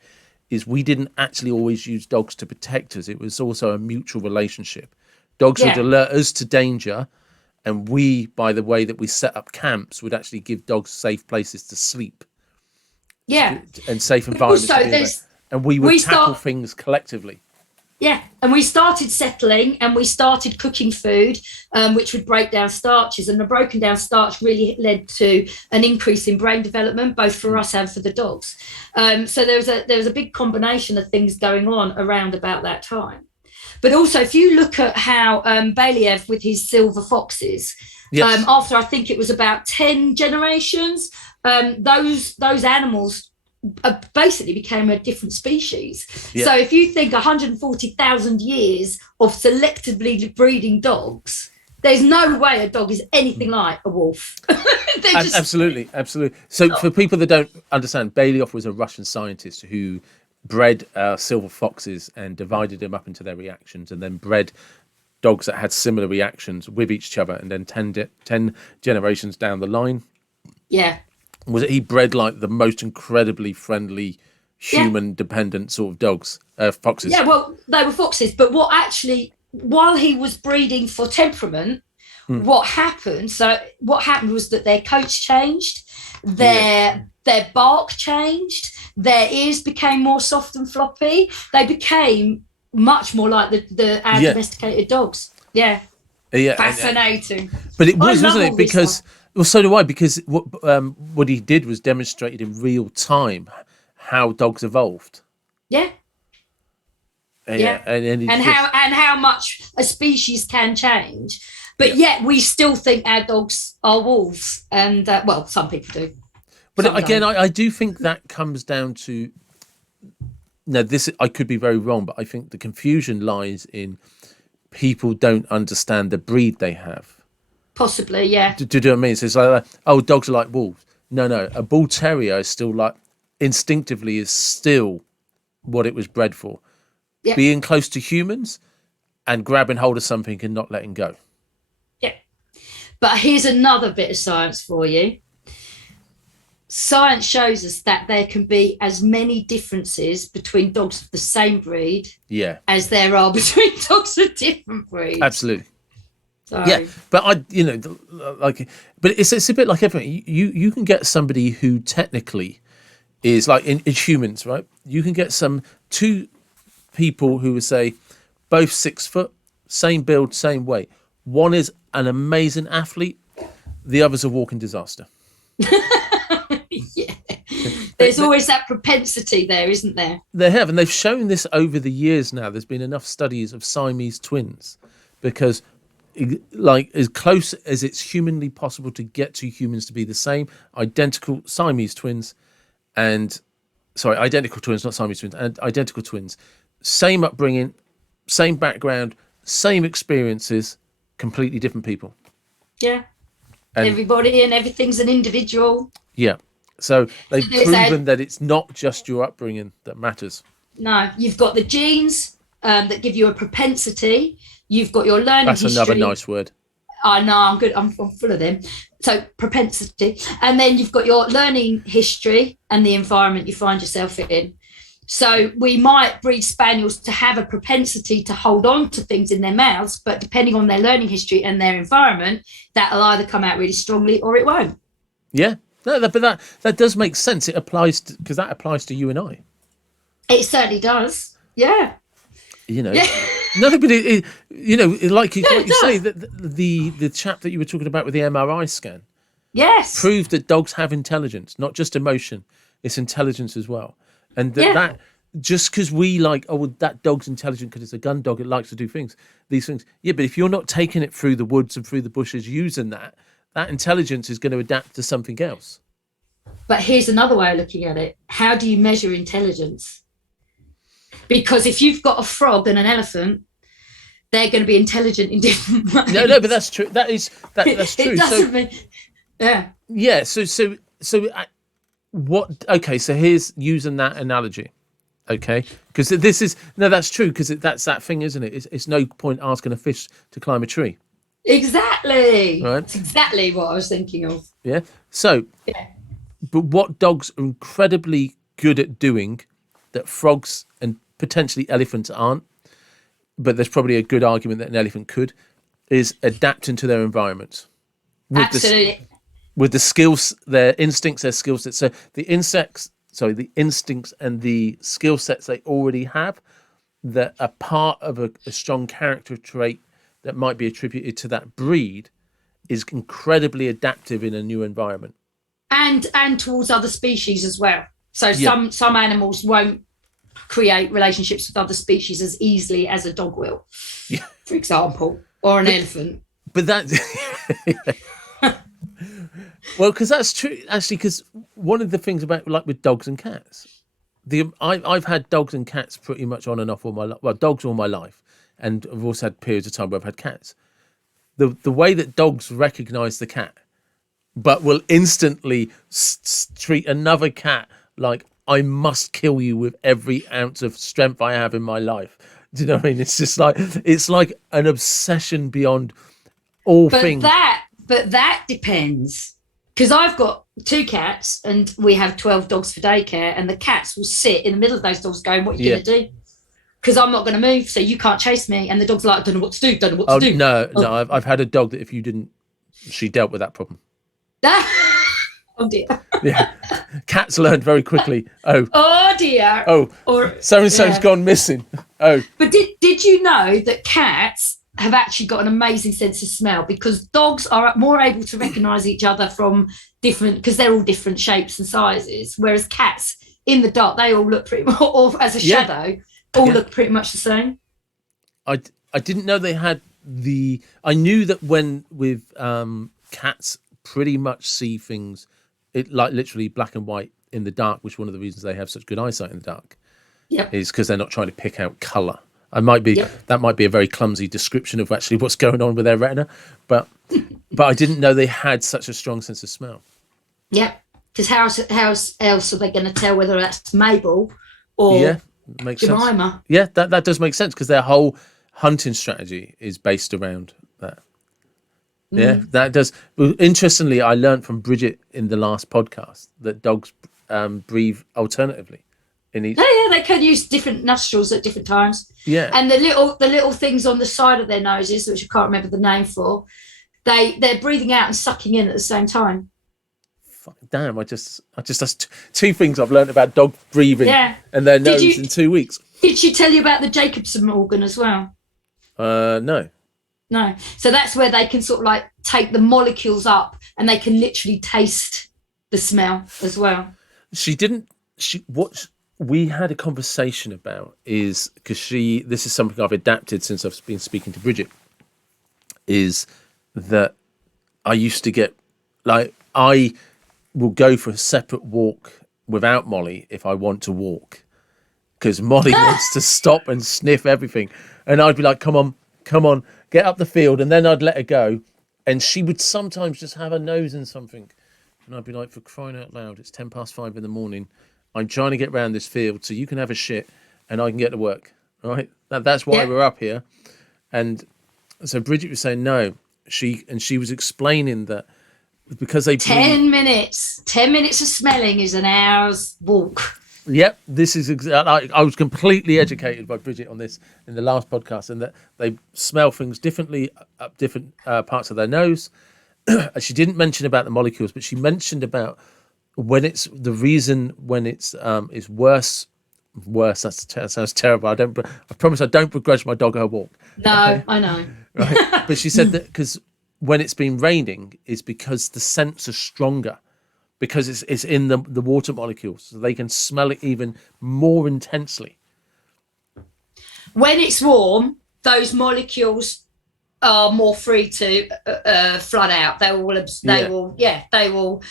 is we didn't actually always use dogs to protect us. It was also a mutual relationship. Dogs would alert us to danger, and we, by the way that we set up camps, would actually give dogs safe places to sleep. Yeah. And safe environments to be in. And we would tackle things collectively. Yeah, and we started settling and we started cooking food, which would break down starches. And the broken down starch really led to an increase in brain development, both for us and for the dogs. So there was a big combination of things going on around about that time. But also, if you look at how Believ with his silver foxes, after I think it was about 10 generations, those animals basically became a different species. So if you think 140,000 years of selectively breeding dogs, there's no way a dog is anything like a wolf. Absolutely. So for people that don't understand, Believ was a Russian scientist who bred silver foxes and divided them up into their reactions, and then bred dogs that had similar reactions with each other, and then 10 generations down the line, was it he bred like the most incredibly friendly, human-dependent sort of dogs, foxes. Yeah, well, they were foxes. But while he was breeding for temperament, what happened was that their coats changed, their bark changed, their ears became more soft and floppy. They became much more like our domesticated dogs. Yeah. Fascinating. But it was, wasn't it? Because... Well, so do I, because what he did was demonstrated in real time how dogs evolved. Yeah. And how much a species can change. But yet we still think our dogs are wolves. And, some people do. But again, I do think that comes down to... Now, I could be very wrong, but I think the confusion lies in people don't understand the breed they have. Possibly, yeah. Do you know what I mean? So it's like, dogs are like wolves. No. A bull terrier is still like instinctively is still what it was bred for. Yeah. Being close to humans and grabbing hold of something and not letting go. Yeah. But here's another bit of science for you. Science shows us that there can be as many differences between dogs of the same breed as there are between dogs of different breeds. Absolutely. So. Yeah, but but it's a bit like everything. You can get somebody who technically is like in humans, right? You can get two people who would say both 6 foot, same build, same weight. One is an amazing athlete, the other's a walking disaster. Yeah, there's always that propensity there, isn't there? They have, and they've shown this over the years now. There's been enough studies of Siamese twins because, like, as close as it's humanly possible to get to humans to be the same, identical Siamese twins identical twins, not Siamese twins, and identical twins, same upbringing, same background, same experiences, completely different people. Yeah, and everybody and everything's an individual. Yeah. So they've proven that it's not just your upbringing that matters. No, you've got the genes that give you a propensity. You've got your learning history. That's another nice word. I know, I'm good. I'm full of them. So propensity. And then you've got your learning history and the environment you find yourself in. So we might breed Spaniels to have a propensity to hold on to things in their mouths, but depending on their learning history and their environment, that'll either come out really strongly or it won't. Yeah. No, but that does make sense. It applies because that applies to you and I. It certainly does. Yeah. No, but like you say, that the chap that you were talking about with the MRI scan, yes, proved that dogs have intelligence, not just emotion; it's intelligence as well. And that just because we that dog's intelligent because it's a gun dog, it likes to do these things. Yeah, but if you're not taking it through the woods and through the bushes using that intelligence is going to adapt to something else. But here's another way of looking at it. How do you measure intelligence? Because if you've got a frog and an elephant, they're going to be intelligent in different ways. No, but that's true. That's true. It doesn't mean, yeah. So what? Okay, so here's using that analogy. Okay, because that's true because that's that thing, isn't it? It's no point asking a fish to climb a tree. Exactly. Right. That's exactly what I was thinking of. Yeah. So. Yeah. But what dogs are incredibly good at doing that frogs and potentially elephants aren't, but there's probably a good argument that an elephant could, is adapting to their environment. Absolutely. With the skills, their instincts, their skill sets. So the instincts and the skill sets they already have that are part of a strong character trait that might be attributed to that breed is incredibly adaptive in a new environment. And towards other species as well. So some animals won't create relationships with other species as easily as a dog will, for example, or an elephant. But that, well, because that's true actually. Because one of the things about with dogs and cats, I've had dogs and cats pretty much on and off all my life. Well, dogs all my life, and I've also had periods of time where I've had cats. The way that dogs recognise the cat, but will instantly treat another cat like I must kill you with every ounce of strength I have in my life. Do you know what I mean? It's just it's like an obsession beyond all things. But that depends. Because I've got 2 cats and we have 12 dogs for daycare, and the cats will sit in the middle of those dogs going, what are you going to do? Because I'm not going to move, so you can't chase me. And the dog's like, I don't know what to do, to do. No, I've had a dog that if you didn't, she dealt with that problem. Oh dear. Yeah, cats learned very quickly. Oh dear. Or so and so's gone missing. But did you know that cats have actually got an amazing sense of smell? Because dogs are more able to recognise each other from different, because they're all different shapes and sizes, whereas cats in the dark they all look pretty much, or as a shadow, look pretty much the same. I didn't know they had I knew that when with cats pretty much see things like literally black and white in the dark, which one of the reasons they have such good eyesight in the dark is because they're not trying to pick out colour. That might be a very clumsy description of actually what's going on with their retina, but I didn't know they had such a strong sense of smell. Yeah, Because how else are they going to tell whether that's Mabel or makes Jemima? sense. Yeah, that does make sense because their whole hunting strategy is based around that. Yeah, that does. Well, interestingly, I learned from Bridget in the last podcast that dogs breathe alternatively in each. Yeah, they can use different nostrils at different times. Yeah, and the little things on the side of their noses, which I can't remember the name for, they're breathing out and sucking in at the same time. Damn! I just that's two things I've learned about dog breathing and their nose in 2 weeks. Did she tell you about the Jacobson organ as well? No. No. So that's where they can sort of like take the molecules up and they can literally taste the smell as well. What we had a conversation about is because this is something I've adapted since I've been speaking to Bridget, is that I used to get, like, I will go for a separate walk without Molly if I want to walk, because Molly wants to stop and sniff everything. And I'd be like, come on, get up the field. And then I'd let her go. And she would sometimes just have her nose in something. And I'd be like, for crying out loud, it's 5:10 in the morning. I'm trying to get round this field so you can have a shit and I can get to work. All right? That's why we're up here. And so Bridget was saying no. She was explaining that because they 10 minutes of smelling is an hour's walk. Yep, this is exactly. I was completely educated by Bridget on this in the last podcast, and that they smell things differently up different parts of their nose. She didn't mention about the molecules, but she mentioned about when it's the reason when it's is worse. That sounds terrible. I promise I don't begrudge my dog her walk. No, okay. I know. Right, but she said that because when it's been raining, is because the scents are stronger. Because it's in the water molecules, so they can smell it even more intensely. When it's warm, those molecules are more free to flood out. They will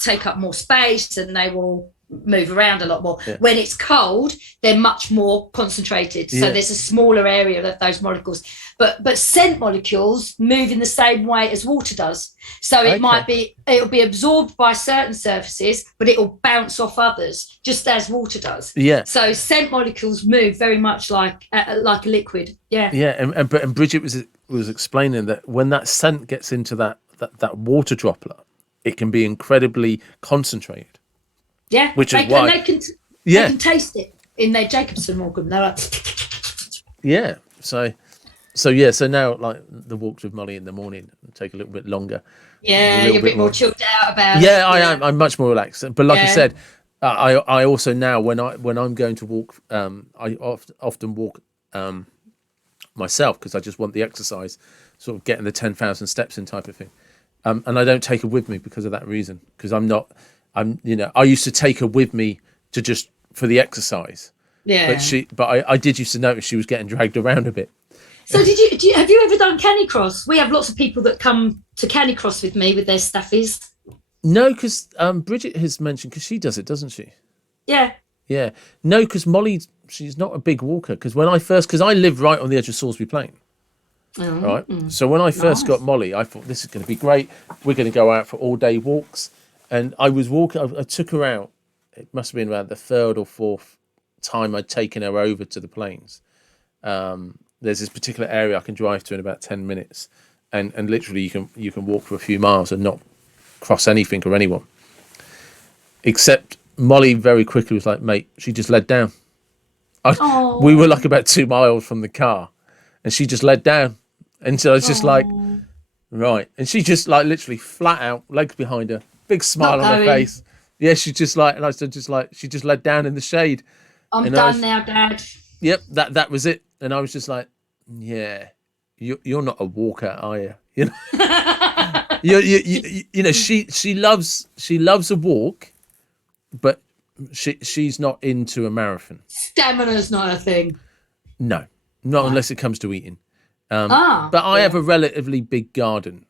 take up more space and they will move around a lot more. Yeah. When it's cold, they're much more concentrated. So there's a smaller area of those molecules. But scent molecules move in the same way as water does. So it'll be absorbed by certain surfaces, but it will bounce off others, just as water does. Yeah. So scent molecules move very much like a liquid. Yeah. Yeah, and Bridget was explaining that when that scent gets into that water droplet, it can be incredibly concentrated. Yeah, which is why they can taste it in their Jacobson organ. They're like, yeah. So now, like, the walks with Molly in the morning take a little bit longer. Yeah, you're a bit more chilled out about it. Yeah, I am. I'm much more relaxed. But like I said, I also now when I'm going to walk, I often walk myself because I just want the exercise, sort of getting the 10,000 steps in type of thing. And I don't take her with me because of that reason. Because I used to take her with me to just for the exercise. Yeah. But I did used to notice she was getting dragged around a bit. So have you ever done Canicross? We have lots of people that come to Canicross with me with their staffies. No, because Bridget has mentioned, because she does it, doesn't she? Yeah. Yeah. No, because Molly, she's not a big walker. Because because I live right on the edge of Salisbury Plain. Oh, right. So when I first got Molly, I thought this is going to be great. We're going to go out for all day walks. And I was walking, I took her out. It must have been around the third or fourth time I'd taken her over to the plains. There's this particular area I can drive to in about 10 minutes. And literally you can walk for a few miles and not cross anything or anyone. Except Molly very quickly was like, mate, she just led down. We were like about 2 miles from the car and she just led down. And so I was just like, right. And she just like literally flat out, legs behind her, big smile on her face. Yeah, she just like, and I said, just like, she just led down in the shade. I'm done now, Dad. Yep, that was it. And I was just like, yeah, you're not a walker, are you? You know, you know, she loves a walk, but she's not into a marathon. Stamina's not a thing. No, not unless it comes to eating. But I have a relatively big garden,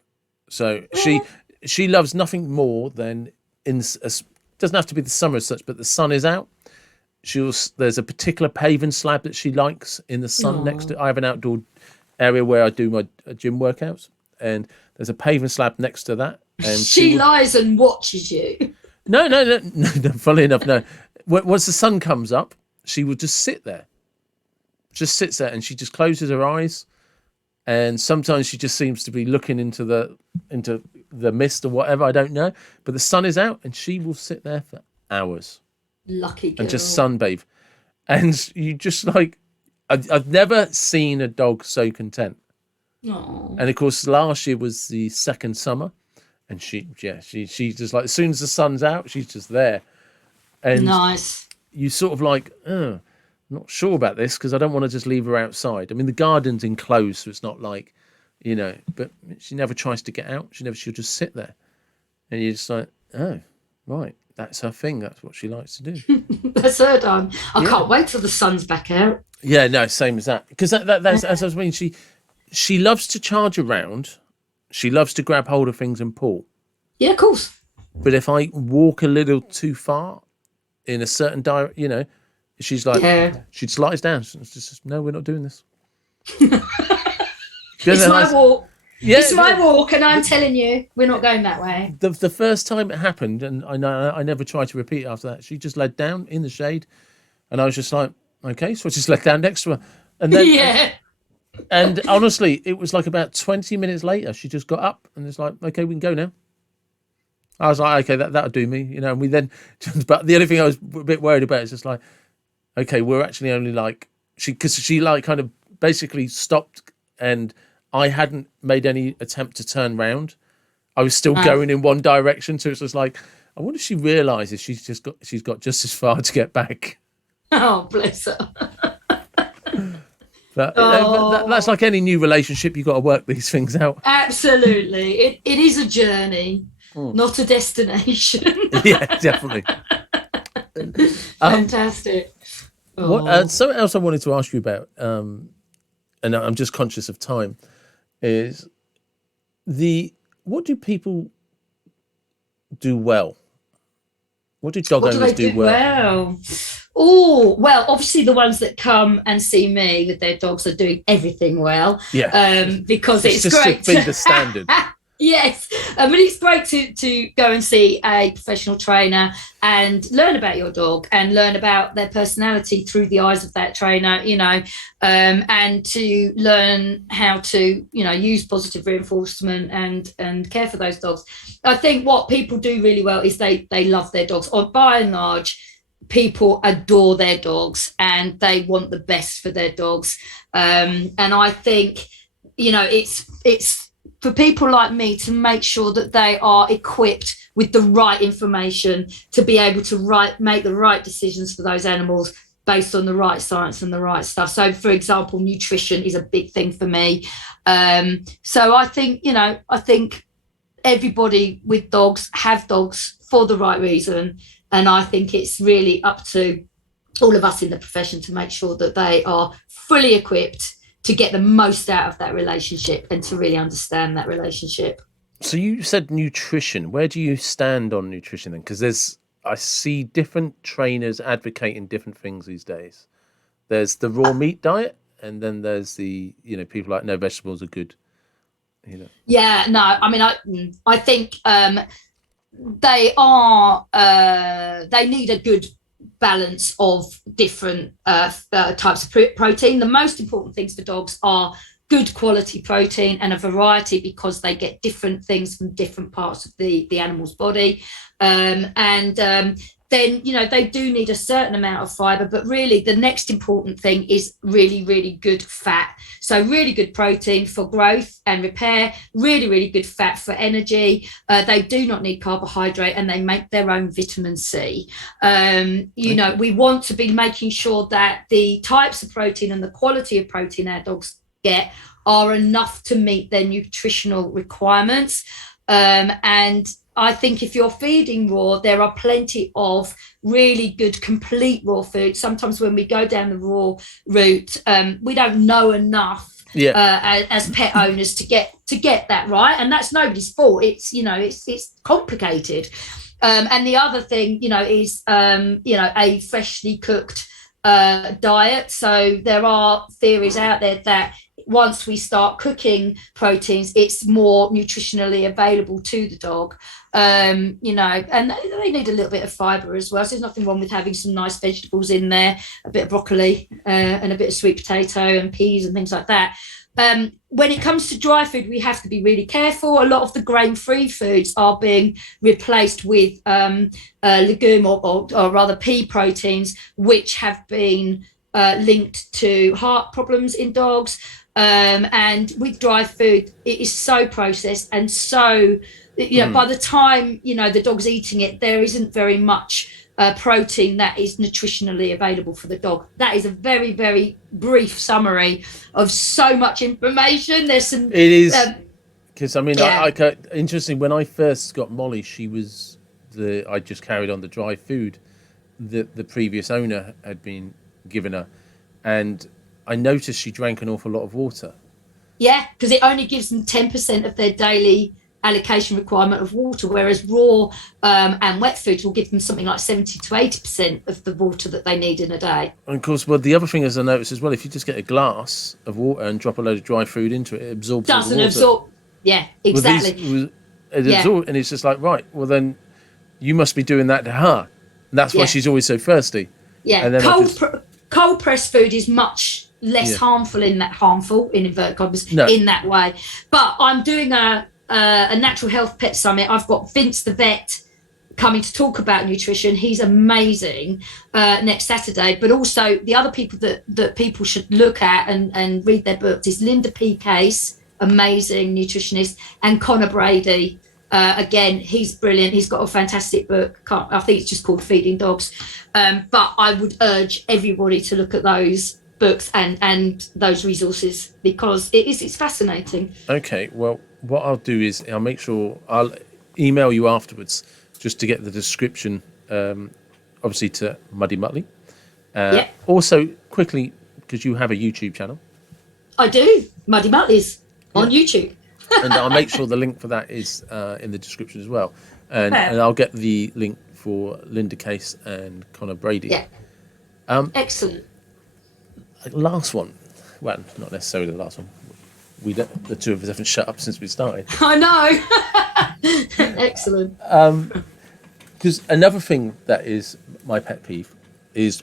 so she loves nothing more than doesn't have to be the summer as such, but the sun is out. There's a particular paving slab that she likes in the sun next to. I have an outdoor area where I do my gym workouts, and there's a paving slab next to that. And she lies and watches you. No, no, no, no, no. Funnily enough, no. Once the sun comes up, she will just sit there. Just sits there, and she just closes her eyes. And sometimes she just seems to be looking into the mist or whatever. I don't know. But the sun is out, and she will sit there for hours Lucky girl. and just sunbathe. And you just like, I've never seen a dog so content. Aww. And of course, last year was the second summer, and she just like, as soon as the sun's out, she's just there. And nice. You sort of like, I'm not sure about this because I don't want to just leave her outside. I mean, the garden's enclosed, so it's not like, but she never tries to get out. She'll just sit there. And you're just like, oh, right, that's her thing. That's what she likes to do. That's her time. I can't wait till the sun's back out. Yeah, no, same as that. Because that's as I was meaning, she loves to charge around. She loves to grab hold of things and pull. Yeah, of course. But if I walk a little too far in a certain direction, she's like, she slides down. It's just, no, we're not doing this. It's my walk. Yeah, it's my walk, and I'm telling you, we're not going that way. The first time it happened, and I never tried to repeat it after that, she just laid down in the shade, and I was just like, okay, so I just laid down next to her. And then, and honestly, it was like about 20 minutes later, she just got up, and it's like, okay, we can go now. I was like, okay, that'll do me, and we then, but the only thing I was a bit worried about is just like, okay, we're actually only like, because she like kind of basically stopped, and I hadn't made any attempt to turn round. I was still going in one direction, so it's just like, I wonder if she realises she's got just as far to get back. Oh, bless her. But that's like any new relationship, you've got to work these things out. Absolutely. It is a journey, not a destination. Yeah, definitely. Fantastic. Something else I wanted to ask you about, and I'm just conscious of time, is what do people do well? What do dog owners do well? Oh, well, obviously the ones that come and see me with their dogs are doing everything well. Yeah. Because it's just great to be the standard. Yes. It's great to go and see a professional trainer and learn about your dog and learn about their personality through the eyes of that trainer, and to learn how to, use positive reinforcement and care for those dogs. I think what people do really well is they love their dogs, or by and large, people adore their dogs and they want the best for their dogs. And I think, it's for people like me to make sure that they are equipped with the right information to be able to make the right decisions for those animals based on the right science and the right stuff. So, for example, nutrition is a big thing for me. So I think, everybody with dogs have dogs for the right reason. And I think it's really up to all of us in the profession to make sure that they are fully equipped to get the most out of that relationship and to really understand that relationship. So you said nutrition. Where do you stand on nutrition then? Because I see different trainers advocating different things these days. There's the raw meat diet, and then there's the, people like, no, vegetables are good. Yeah, no, I think they need a good balance of different types of protein. The most important things for dogs are good quality protein and a variety, because they get different things from different parts of the animal's body. Then, they do need a certain amount of fiber, but really the next important thing is really, really good fat. So really good protein for growth and repair, really, really good fat for energy. They do not need carbohydrate, and they make their own vitamin C. We want to be making sure that the types of protein and the quality of protein our dogs get are enough to meet their nutritional requirements. And I think if you're feeding raw, there are plenty of really good complete raw food. Sometimes when we go down the raw route, we don't know enough as pet owners to get that right, and that's nobody's fault. It's it's complicated. And the other thing is a freshly cooked diet. So there are theories out there that once we start cooking proteins, it's more nutritionally available to the dog. And they need a little bit of fibre as well. So there's nothing wrong with having some nice vegetables in there, a bit of broccoli and a bit of sweet potato and peas and things like that. When it comes to dry food, we have to be really careful. A lot of the grain-free foods are being replaced with legume or rather pea proteins, which have been linked to heart problems in dogs. And with dry food, it is so processed and so, by the time, the dog's eating it, there isn't very much protein that is nutritionally available for the dog. That is a very, very brief summary of so much information. There's some. It is, because interesting. When I first got Molly, I just carried on the dry food that the previous owner had been given her, and I noticed she drank an awful lot of water. Yeah, because it only gives them 10% of their daily allocation requirement of water, whereas raw and wet foods will give them something like 70 to 80% of the water that they need in a day. And of course, the other thing is I noticed as well, if you just get a glass of water and drop a load of dry food into it, it absorbs Doesn't all the water. absorb. Yeah, exactly. And it's just like, right, well then you must be doing that to her. And that's why she's always so thirsty. Yeah, and then cold pressed food is much less harmful in inverted commas, in that way. But I'm doing a natural health pet summit. I've got Vince the vet coming to talk about nutrition. He's amazing next Saturday. But also the other people that people should look at and read their books is Linda P. Case, amazing nutritionist, and Connor Brady. Again, he's brilliant. He's got a fantastic book. I think it's just called Feeding Dogs. But I would urge everybody to look at those books and those resources because it's fascinating. Okay, well, what I'll do is I'll make sure I'll email you afterwards just to get the description, obviously to Muddy Muttley. Also, quickly, because you have a YouTube channel. I do. Muddy Muttley's on YouTube. And I'll make sure the link for that is in the description as well. And I'll get the link for Linda Case and Connor Brady. Yeah. Excellent. Last one. Well, not necessarily the last one. The two of us haven't shut up since we started. I know. Excellent. Because another thing that is my pet peeve is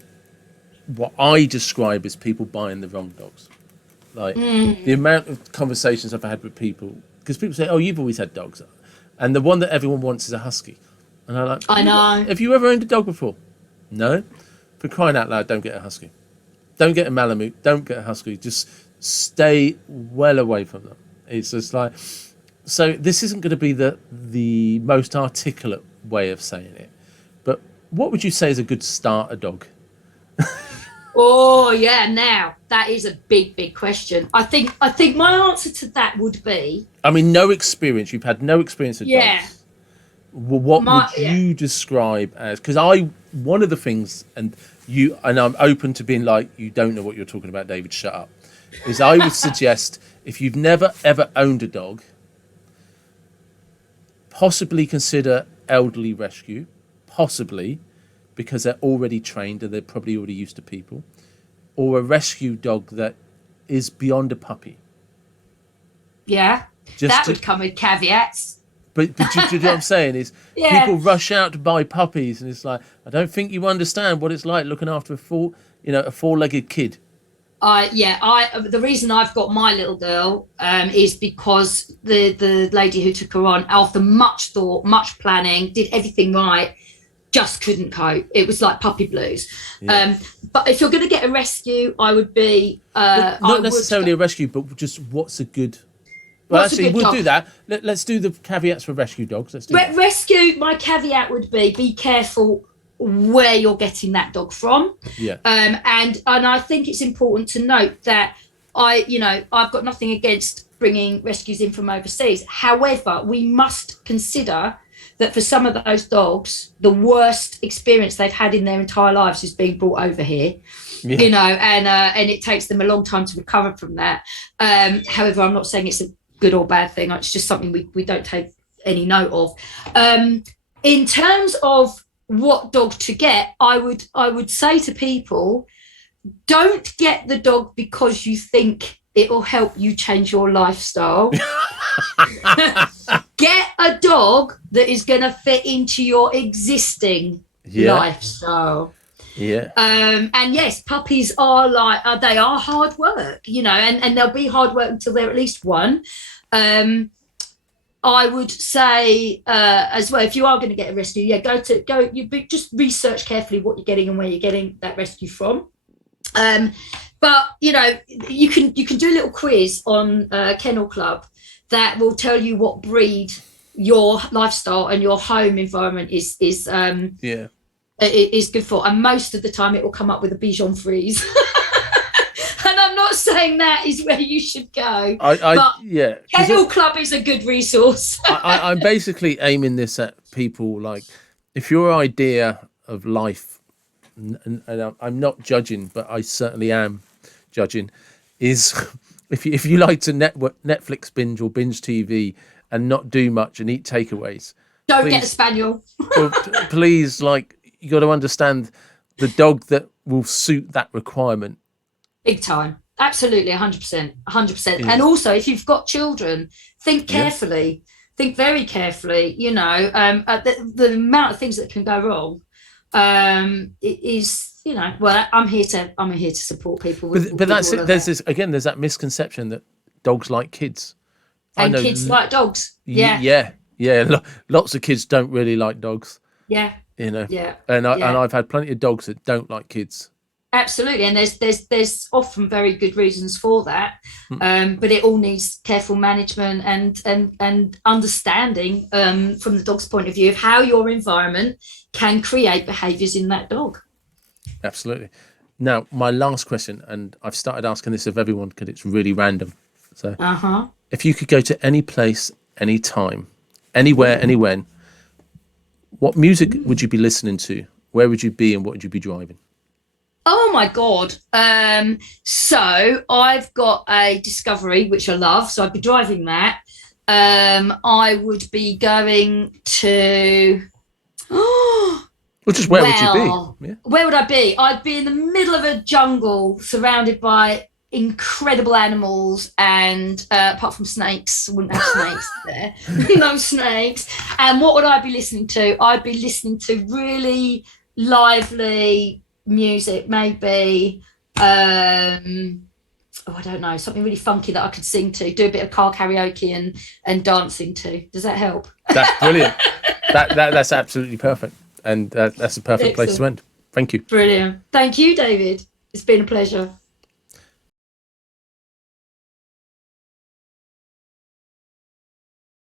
what I describe as people buying the wrong dogs. Like the amount of conversations I've had with people, because people say, "Oh, you've always had dogs," and the one that everyone wants is a husky, and I'm like, "I know." Have you ever owned a dog before? No. For crying out loud, don't get a husky. Don't get a Malamute. Don't get a husky. Just stay well away from them. It's just like, so this isn't going to be the most articulate way of saying it, but what would you say is a good starter dog? Oh yeah, now that is a big question. I think my answer to that would be, I mean, no experience. You've had no experience with dogs. Well, what would you describe as? Because one of the things, and I'm open to being like, you don't know what you're talking about, David. Shut up. Is I would suggest if you've never ever owned a dog, possibly consider elderly rescue, possibly because they're already trained and they're probably already used to people, or a rescue dog that is beyond a puppy. Yeah, would come with caveats. But do you know what I'm saying? Is people rush out to buy puppies, and it's like, I don't think you understand what it's like looking after a four-legged kid. The reason I've got my little girl is because the lady who took her on, after much thought, much planning, did everything right, just couldn't cope. It was like puppy blues. Yeah. But if you're going to get a rescue, I would be not necessarily a rescue, but just what's a good. Well, actually, we'll do that. Let's do the caveats for rescue dogs. Let's do rescue. My caveat would be careful where you're getting that dog from. Yeah. And I think it's important to note that I've got nothing against bringing rescues in from overseas. However, we must consider that for some of those dogs, the worst experience they've had in their entire lives is being brought over here. Yeah. And it takes them a long time to recover from that. However, I'm not saying it's a good or bad thing. It's just something we don't take any note of. In terms of what dog to get, I would say to people, don't get the dog because you think it will help you change your lifestyle. Get a dog that is going to fit into your existing lifestyle. Yeah. And yes, puppies are they are hard work, and they'll be hard work until they're at least one. I would say as well, if you are going to get a rescue, just research carefully what you're getting and where you're getting that rescue from. But you can do a little quiz on Kennel Club that will tell you what breed your lifestyle and your home environment is good for, and most of the time it will come up with a Bichon Frise. And I'm not saying that is where you should go, but Kennel Club is a good resource. I'm basically aiming this at people, like, if your idea of life, and I'm not judging, but I certainly am judging, is if you like to Netflix binge or binge TV and not do much and eat takeaways, don't get a Spaniel. Please, you got to understand the dog that will suit that requirement. Big time. Absolutely, 100%. Yeah. And also, if you've got children, think carefully. Think very carefully. The amount of things that can go wrong is, I'm here to support people. But that's it. There's that misconception that dogs like kids. And kids like dogs. Yeah. Lots of kids don't really like dogs. Yeah. Yeah. And I've had plenty of dogs that don't like kids. Absolutely, and there's often very good reasons for that, but it all needs careful management and understanding from the dog's point of view of how your environment can create behaviours in that dog. Absolutely. Now, my last question, and I've started asking this of everyone because it's really random. So, if you could go to any place, any time, anywhere, anywhen, what music would you be listening to? Where would you be, and what would you be driving? Oh my God. So I've got a Discovery, which I love. So I'd be driving that. I would be going to... Well, just where would you be? Yeah. Where would I be? I'd be in the middle of a jungle surrounded by incredible animals, and apart from snakes, wouldn't have snakes there. No snakes. And what would I be listening to? I'd be listening to really lively music, maybe I don't know, something really funky that I could sing to, do a bit of car karaoke and dancing to. Does that help? That's brilliant. That's absolutely perfect, and that's a perfect place to end. Thank you. Brilliant. Thank you, David. It's been a pleasure.